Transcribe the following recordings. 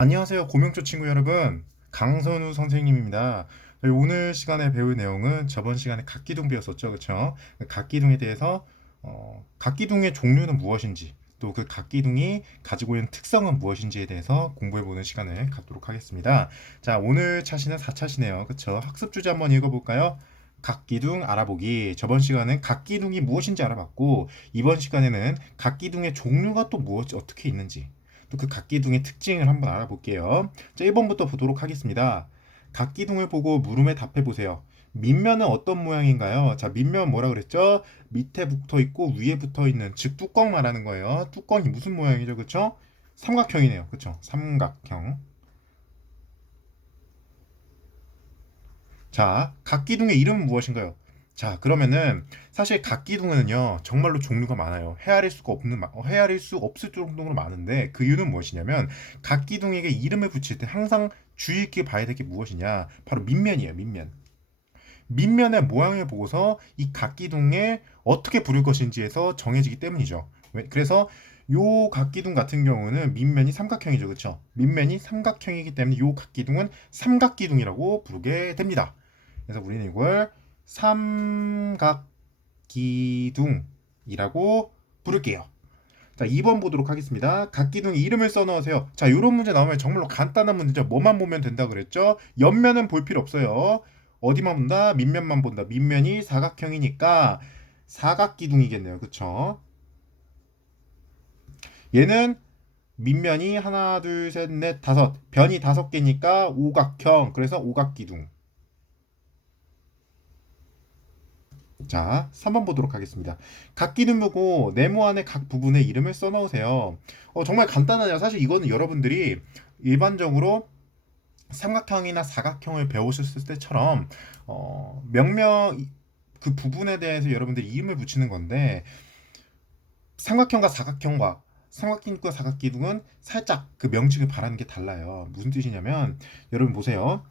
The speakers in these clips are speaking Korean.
안녕하세요. 고명초 친구 여러분. 강선우 선생님입니다. 오늘 시간에 배울 내용은 저번 시간에 각기둥 배웠었죠. 그쵸? 그 각기둥에 대해서, 어, 각기둥의 종류는 무엇인지, 또 그 각기둥이 가지고 있는 특성은 무엇인지에 대해서 공부해보는 시간을 갖도록 하겠습니다. 자, 오늘 차시는 4차시네요. 그쵸? 학습 주제 한번 읽어볼까요? 각기둥 알아보기. 저번 시간은 각기둥이 무엇인지 알아봤고, 이번 시간에는 각기둥의 종류가 또 무엇, 어떻게 있는지, 또 그 각기둥의 특징을 한번 알아볼게요. 자, 1번부터 보도록 하겠습니다. 각기둥을 보고 물음에 답해 보세요. 밑면은 어떤 모양인가요? 자, 밑면 뭐라 그랬죠? 밑에 붙어 있고 위에 붙어 있는 즉 뚜껑 말하는 거예요. 뚜껑이 무슨 모양이죠? 그쵸? 삼각형이네요. 그쵸? 삼각형. 자, 각 기둥의 이름은 무엇인가요? 자, 그러면은 사실 각 기둥은요 정말로 종류가 많아요. 헤아릴 수가 없는 마- 어, 헤아릴 수 없을 정도로 많은데 그 이유는 무엇이냐면 각 기둥에게 이름을 붙일 때 항상 주의 깊게 봐야 될 게 무엇이냐? 바로 밑면이에요. 밑면. 밑면의 모양을 보고서 이 각 기둥에 어떻게 부를 것인지에서 정해지기 때문이죠. 왜- 그래서 요 각기둥 같은 경우는 밑면이 삼각형이죠. 그렇죠? 밑면이 삼각형이기 때문에 요 각기둥은 삼각기둥이라고 부르게 됩니다. 그래서 우리는 이걸 삼각기둥이라고 부를게요. 자, 2번 보도록 하겠습니다. 각 기둥 이름을 써 넣으세요. 자, 이런 문제 나오면 정말로 간단한 문제죠. 뭐만 보면 된다 그랬죠? 옆면은 볼 필요 없어요. 어디만 본다? 밑면만 본다. 밑면이 사각형이니까 사각기둥이겠네요. 그쵸? 얘는 밑면이 하나, 둘, 셋, 넷, 다섯. 변이 다섯 개니까 오각형. 그래서 오각기둥. 자, 3번 보도록 하겠습니다. 각 기둥 보고 네모 안에 각 부분에 이름을 써 넣으세요. 어, 정말 간단하네요. 사실 이거는 여러분들이 일반적으로 삼각형이나 사각형을 배우셨을 때처럼 어, 명명 그 부분에 대해서 여러분들이 이름을 붙이는 건데 삼각형과 사각형과 삼각기둥과 사각기둥은 살짝 그 명칭을 바라는 게 달라요. 무슨 뜻이냐면 여러분 보세요.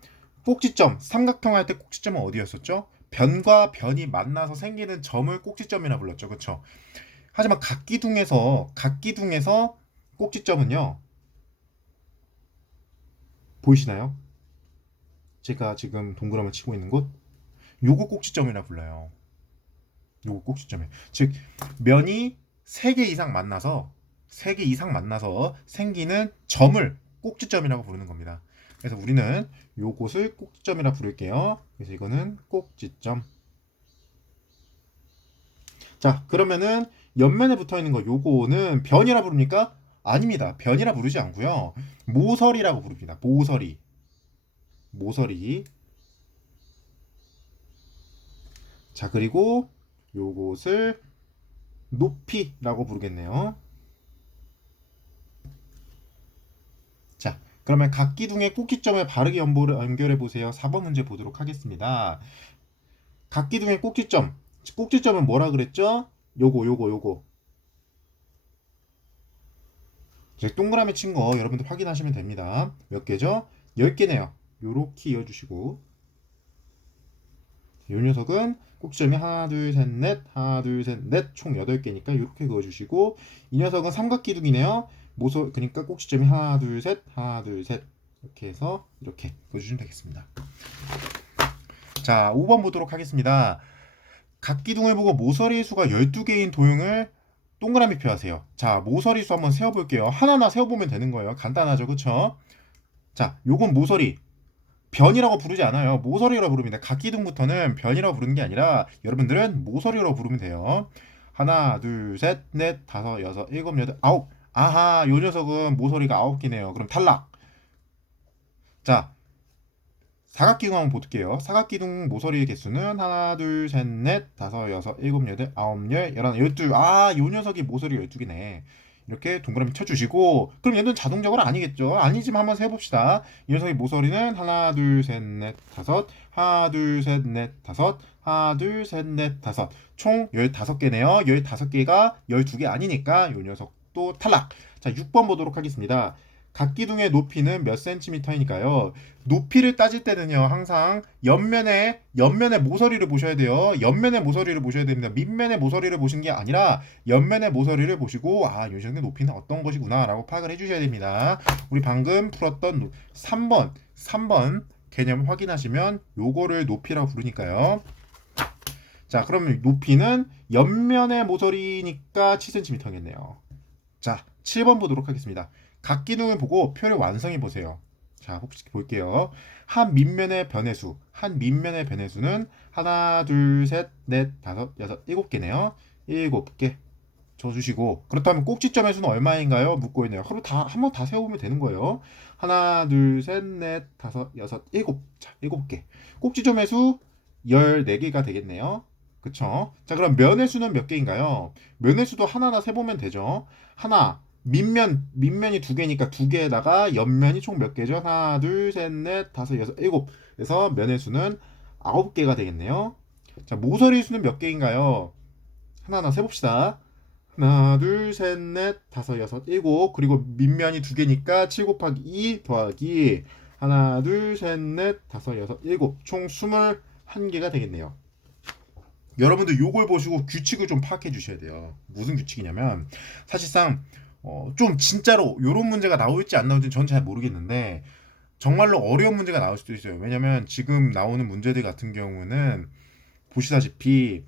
꼭지점 삼각형 할 때 꼭지점은 어디였었죠? 변과 변이 만나서 생기는 점을 꼭지점이라 불렀죠. 그렇죠? 하지만 각기둥에서 각기둥에서 꼭지점은요. 보이시나요? 제가 지금 동그라미 치고 있는 곳 요거 꼭지점이라 불러요. 요거 꼭지점이에요. 즉 면이 3개 이상 만나서 3개 이상 만나서 생기는 점을 꼭지점이라고 부르는 겁니다. 그래서 우리는 요곳을 꼭지점이라 부를게요. 그래서 이거는 꼭지점. 자, 그러면은 옆면에 붙어 있는 거 요거는 변이라 부릅니까? 아닙니다. 변이라 부르지 않고요. 모서리라고 부릅니다. 모서리. 모서리. 자, 그리고 요곳을 높이라고 부르겠네요. 자, 그러면 각 기둥의 꼭지점에 바르게 연보를 연결해 보세요. 4번 문제 보도록 하겠습니다. 각 기둥의 꼭지점. 꼭지점은 뭐라 그랬죠? 요거 요거 요거. 제 동그라미 친 거 여러분들 확인하시면 됩니다. 몇 개죠? 10개네요. 요렇게 이어주시고 요 녀석은 꼭지점이 하나 둘 셋 넷 하나 둘 셋 넷 총 8개니까 이렇게 그어주시고 이 녀석은 삼각기둥이네요. 모서 그러니까 꼭지점이 하나 둘 셋 하나 둘 셋 이렇게 해서 이렇게 그어주시면 되겠습니다. 자 5번 보도록 하겠습니다. 각 기둥을 보고 모서리 수가 12개인 도형을 동그라미 표하세요. 자, 모서리 수 한번 세어볼게요. 하나하나 세어보면 되는 거예요. 간단하죠, 그쵸? 자, 요건 모서리. 변이라고 부르지 않아요. 모서리라고 부릅니다. 각 기둥부터는 변이라고 부르는 게 아니라 여러분들은 모서리라고 부르면 돼요. 하나, 둘, 셋, 넷, 다섯, 여섯, 일곱, 여덟, 아홉. 아하, 요 녀석은 모서리가 아홉 개네요. 그럼 탈락. 자, 사각기둥 한번 볼게요. 사각기둥 모서리의 개수는 하나, 둘, 셋, 넷, 다섯, 여섯, 일곱, 여덟, 아홉, 열, 열하나, 열둘. 아, 요 녀석이 모서리 열두 개네. 이렇게 동그라미 쳐주시고 그럼 얘는 자동적으로 아니겠죠. 아니지만 한번 세봅시다. 이 녀석의 모서리는 하나, 둘, 셋, 넷, 다섯, 하나, 둘, 셋, 넷, 다섯, 하나, 둘, 셋, 넷, 다섯. 총 15개네요. 15개가 12개 아니니까 요 녀석 도 탈락. 자, 6번 보도록 하겠습니다. 각기둥의 높이는 몇 센티미터이니까요. 높이를 따질 때는요, 항상 옆면에 옆면의 모서리를 보셔야 돼요. 옆면의 모서리를 보셔야 됩니다. 밑면의 모서리를 보시는 게 아니라 옆면의 모서리를 보시고 아, 요정의 높이는 어떤 것이구나 라고 파악을 해주셔야 됩니다. 우리 방금 풀었던 노- 3번, 3번 개념 확인하시면 요거를 높이라고 부르니까요. 자, 그럼 높이는 옆면의 모서리니까 7cm겠네요. 자, 7번 보도록 하겠습니다. 각기둥을 보고 표를 완성해 보세요. 자, 혹시 볼게요. 한 밑면의 변해수, 한 밑면의 변해수는 하나, 둘, 셋, 넷, 다섯, 여섯, 일곱 개네요. 일곱 개 줘주시고 그렇다면 꼭지점 의 수는 얼마인가요? 묻고 있네요. 하루 다 한번 다 세워보면 되는 거예요. 하나, 둘, 셋, 넷, 다섯, 여섯, 일곱. 자, 일곱 개. 꼭지점 의 수 14개가 되겠네요. 그쵸? 자, 그럼 면의 수는 몇 개인가요? 면의 수도 하나하나 세보면 되죠. 하나, 밑면, 밑면이 두 개니까 두 개에다가 옆면이 총 몇 개죠? 하나, 둘, 셋, 넷, 다섯, 여섯, 일곱. 그래서 면의 수는 아홉 개가 되겠네요. 자, 모서리 수는 몇 개인가요? 하나하나 세봅시다. 하나, 둘, 셋, 넷, 다섯, 여섯, 일곱. 그리고 밑면이 두 개니까 7 곱하기 2 더하기 하나, 둘, 셋, 넷, 다섯, 여섯, 일곱. 총 21개가 되겠네요. 여러분들 요걸 보시고 규칙을 좀 파악해 주셔야 돼요. 무슨 규칙이냐면 사실상 어, 좀 진짜로 요런 문제가 나올지 안 나올지 전 잘 모르겠는데 정말로 어려운 문제가 나올 수도 있어요. 왜냐면 지금 나오는 문제들 같은 경우는 보시다시피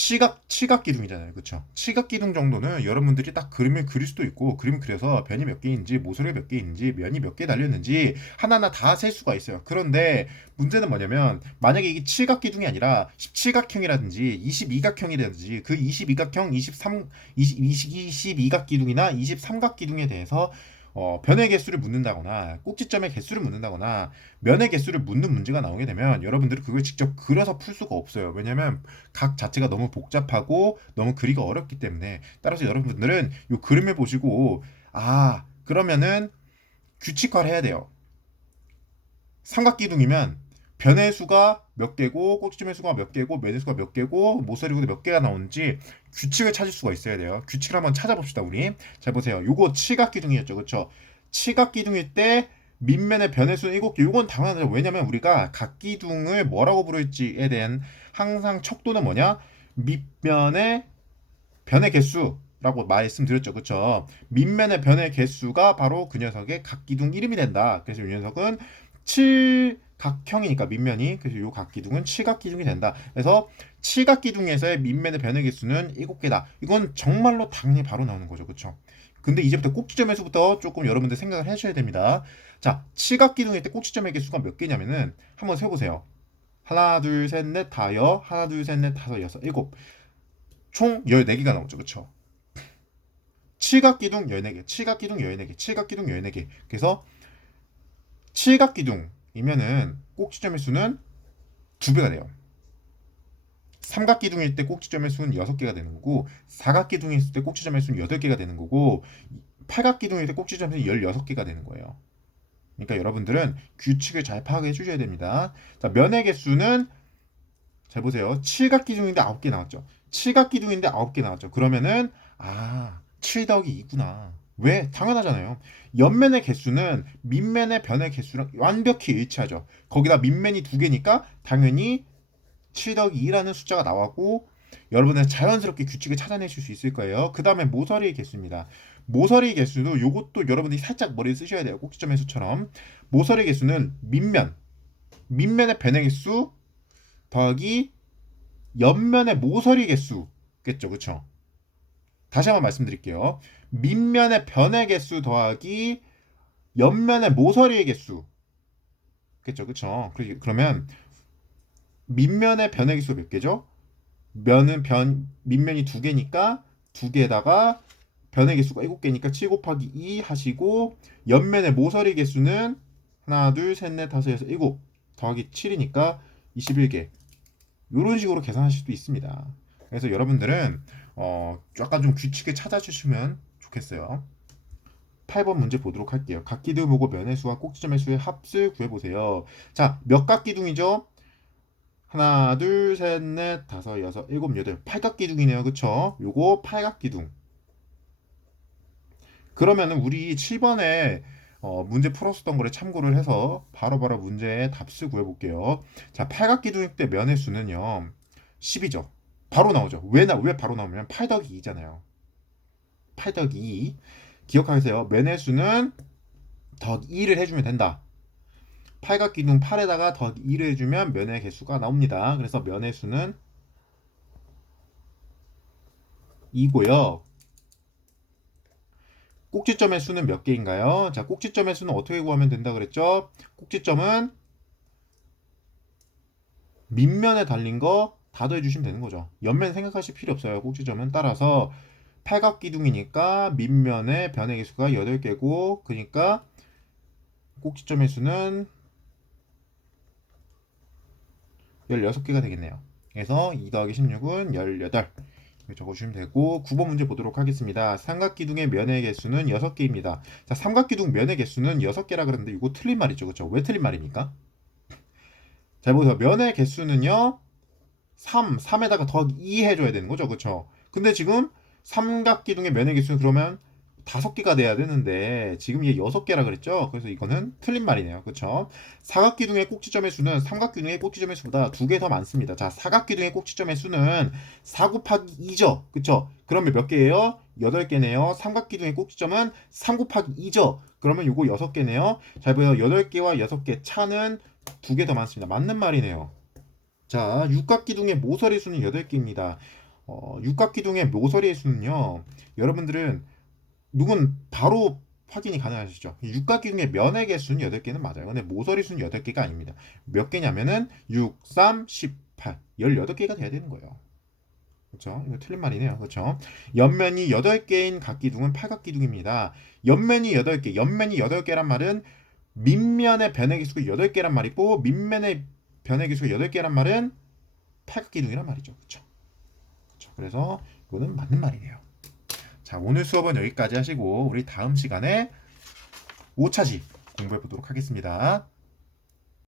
치각 치각 기둥이잖아요. 그렇죠? 치각 기둥 정도는 여러분들이 딱 그림을 그릴 수도 있고 그림을 그려서 변이 몇 개인지 모서리가 몇 개인지 면이 몇 개 달렸는지 하나하나 다 셀 수가 있어요. 그런데 문제는 뭐냐면 만약에 이게 칠각 기둥이 아니라 17각형이라든지 22각형이라든지 그 22각형, 23 20, 22각 기둥이나 23각 기둥에 대해서 어, 변의 개수를 묻는다거나 꼭지점의 개수를 묻는다거나 면의 개수를 묻는 문제가 나오게 되면 여러분들이 그걸 직접 그려서 풀 수가 없어요. 왜냐하면 각 자체가 너무 복잡하고 너무 그리기 어렵기 때문에 따라서 여러분들은 이 그림을 보시고 아 그러면은 규칙화를 해야 돼요. 삼각기둥이면 변의 수가 몇 개고 꼭지점의 수가 몇 개고 면의 수가 몇 개고 모서리가 몇 개가 나오는지 규칙을 찾을 수가 있어야 돼요. 규칙을 한번 찾아봅시다 우리. 자 보세요. 요거 칠각기둥이었죠, 그렇죠? 칠각기둥일 때 밑면의 변의 수는 7개. 요건 당연하죠. 왜냐면 우리가 각기둥을 뭐라고 부를지에 대한 항상 척도는 뭐냐? 밑면의 변의 개수 라고 말씀드렸죠. 그렇죠? 밑면의 변의 개수가 바로 그 녀석의 각기둥 이름이 된다. 그래서 이 녀석은 7각형이니까 밑면이 그래서 이 각기둥은 7각기둥이 된다. 그래서 7각기둥에서의 밑면의 변의 개수는 7개다. 이건 정말로 당연히 바로 나오는 거죠. 그렇죠? 근데 이제부터 꼭지점에서부터 조금 여러분들 생각을 해주셔야 됩니다. 자, 칠각기둥일 때 꼭지점의 개수가 몇 개냐면은 한번 세보세요. 하나, 둘, 셋, 넷, 다 여. 하나, 둘, 셋, 넷, 다섯, 여섯, 일곱. 총 14개가 나오죠. 그쵸? 칠각기둥 14개, 칠각기둥 14개, 칠각기둥 14개. 그래서 칠각기둥이면은 꼭지점의 수는 2배가 돼요. 삼각기둥일 때 꼭지점의 수는 6개가 되는 거고 사각기둥일 때 꼭지점의 수는 8개가 되는 거고 팔각기둥일 때 꼭지점의 수는 16개가 되는 거예요. 그러니까 여러분들은 규칙을 잘 파악해 주셔야 됩니다. 자, 면의 개수는 잘 보세요. 칠각기둥인데 9개 나왔죠. 칠각기둥인데 9개 나왔죠. 그러면은 아, 7 더하기 2구나. 왜? 당연하잖아요. 옆면의 개수는 밑면의 변의 개수랑 완벽히 일치하죠. 거기다 밑면이 두 개니까 당연히 7 더하기 2라는 숫자가 나왔고 여러분은 자연스럽게 규칙을 찾아내실 수 있을 거예요. 그 다음에 모서리의 개수입니다. 모서리 개수도 요것도 여러분들이 살짝 머리를 쓰셔야 돼요. 꼭지점의 수처럼. 모서리 개수는 밑면, 밑면의 변의 개수 더하기 옆면의 모서리 개수겠죠. 그쵸? 다시 한번 말씀드릴게요. 밑면의 변의 개수 더하기 옆면의 모서리의 개수. 그쵸? 그러- 그러면 밑면의 변의 개수 몇 개죠? 면은 변 밑면이 두 개니까 두 개에다가 변의 개수가 7개니까 7 곱하기 2 하시고 옆면의 모서리 개수는 하나, 둘, 셋, 넷, 다섯, 여섯, 일곱 더하기 7이니까 21개. 이런 식으로 계산하실 수도 있습니다. 그래서 여러분들은 어, 약간 좀 규칙을 찾아주시면 좋겠어요. 8번 문제 보도록 할게요. 각기둥 보고 면의 수와 꼭지점의 수의 합을 구해보세요. 자, 몇 각기둥이죠? 하나, 둘, 셋, 넷, 다섯, 여섯, 일곱, 여덟. 팔각기둥이네요. 그쵸? 요거 팔각기둥. 그러면은 우리 7번에 어, 문제 풀었었던 거를 참고를 해서 바로바로 문제의 답수 구해볼게요. 자, 팔각기둥일 때 면의 수는요. 10이죠. 바로 나오죠. 왜, 나, 왜 바로 나오면 8 더하기 2잖아요. 8 더하기 2. 기억하세요. 면의 수는 더하기 2를 해주면 된다. 팔각기둥 8에다가 더하기 2를 해주면 면의 개수가 나옵니다. 그래서 면의 수는 2고요. 꼭지점의 수는 몇 개인가요? 자, 꼭지점의 수는 어떻게 구하면 된다 그랬죠? 꼭지점은 밑면에 달린 거 다 더해주시면 되는 거죠. 옆면 생각하실 필요 없어요. 꼭지점은 따라서 팔각기둥이니까 밑면의 변의 개수가 8개고 그러니까 꼭지점의 수는 16개가 되겠네요. 그래서 2 더하기 16은 18. 이렇게 적어주시면 되고 9번 문제 보도록 하겠습니다. 삼각기둥의 면의 개수는 6개입니다. 자, 삼각기둥 면의 개수는 6개라 그랬는데 이거 틀린 말이죠. 그렇죠? 왜 틀린 말입니까? 자, 보세요. 면의 개수는요. 3, 3에다가 더하기 2 해줘야 되는 거죠. 그렇죠? 근데 지금 삼각기둥의 면의 개수는 그러면 5개가 돼야 되는데 지금 이게 6개라 그랬죠? 그래서 이거는 틀린 말이네요. 그렇죠? 사각기둥의 꼭지점의 수는 삼각기둥의 꼭지점의 수보다 2개 더 많습니다. 자, 사각기둥의 꼭지점의 수는 4 곱하기 2죠. 그렇죠? 그러면 몇 개예요? 8개네요. 삼각기둥의 꼭지점은 3 곱하기 2죠. 그러면 요거 6개네요. 잘 보세요. 8개와 6개 차는 2개 더 많습니다. 맞는 말이네요. 자, 육각기둥의 모서리 수는 8개입니다. 어, 육각기둥의 모서리의 수는요. 여러분들은 누군 바로 확인이 가능하시죠. 육각기둥의 면의 개수는 8개는 맞아요. 근데 모서리 수는 8개가 아닙니다. 몇 개냐면은 6, 3, 18. 18개가 돼야 되는 거예요. 그렇죠? 이거 틀린 말이네요. 그렇죠? 옆면이 8개인 각기둥은 팔각기둥입니다. 옆면이 8개, 옆면이 8개란 말은 밑면의 변의 개수가 8개란 말이고 밑면의 변의 개수가 8개란 말은 팔각기둥이란 말이죠. 그렇죠? 그래서 이거는 맞는 말이네요. 자, 오늘 수업은 여기까지 하시고 우리 다음 시간에 5차지 공부해 보도록 하겠습니다.